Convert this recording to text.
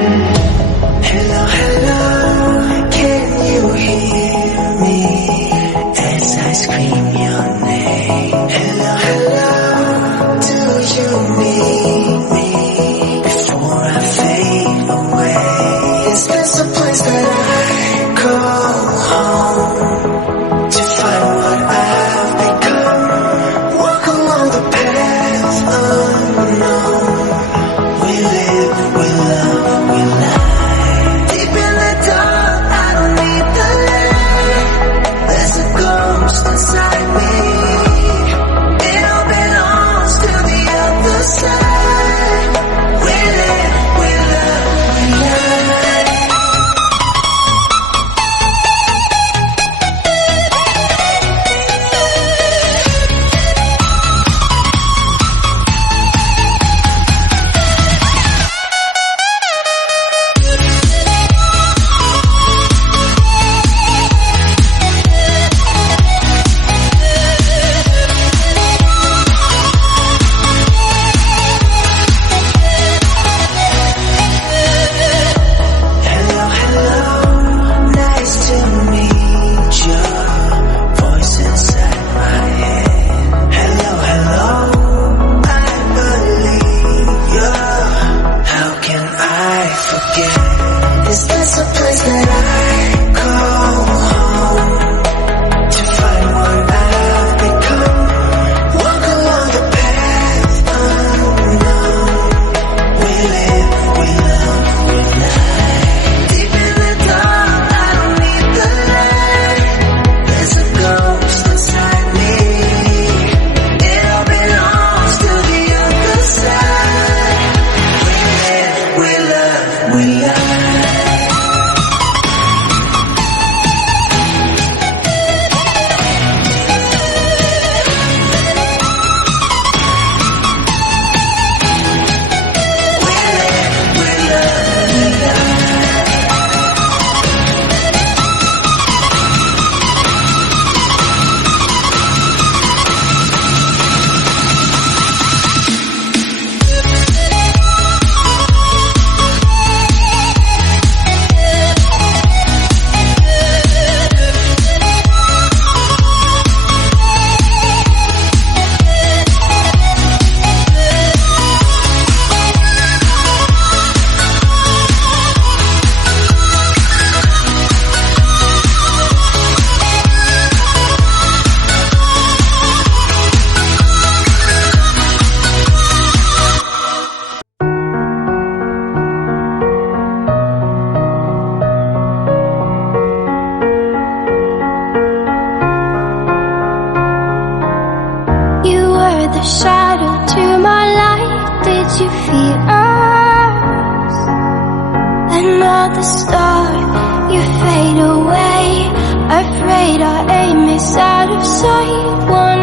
Hello, hello, can you hear me as I scream your name? Hello, hello, do you need me before I fade away? Is this a place that I call home to find what I've become? Walk along the path unknown. We live, we love, we lie. Deep in the dark, I don't need the light. There's a ghost inside me. It all belongs to the other side. We live, we love, we lie. Hello, hello, nice to meet you. Voice inside my head. Hello, hello, I believe you. How can I forget? Is this a place that I call home to find what I've become? Walk along the path unknown. We live, we love, we lie. Deep in the dark, I don't need the light. There's a ghost inside me. It all belongs to the other side. We live, we love, we lie. We live, we love, we lie. You were the shadow to my light. Did you feel us? Another star, you fade away. Afraid our aim is out of sight. One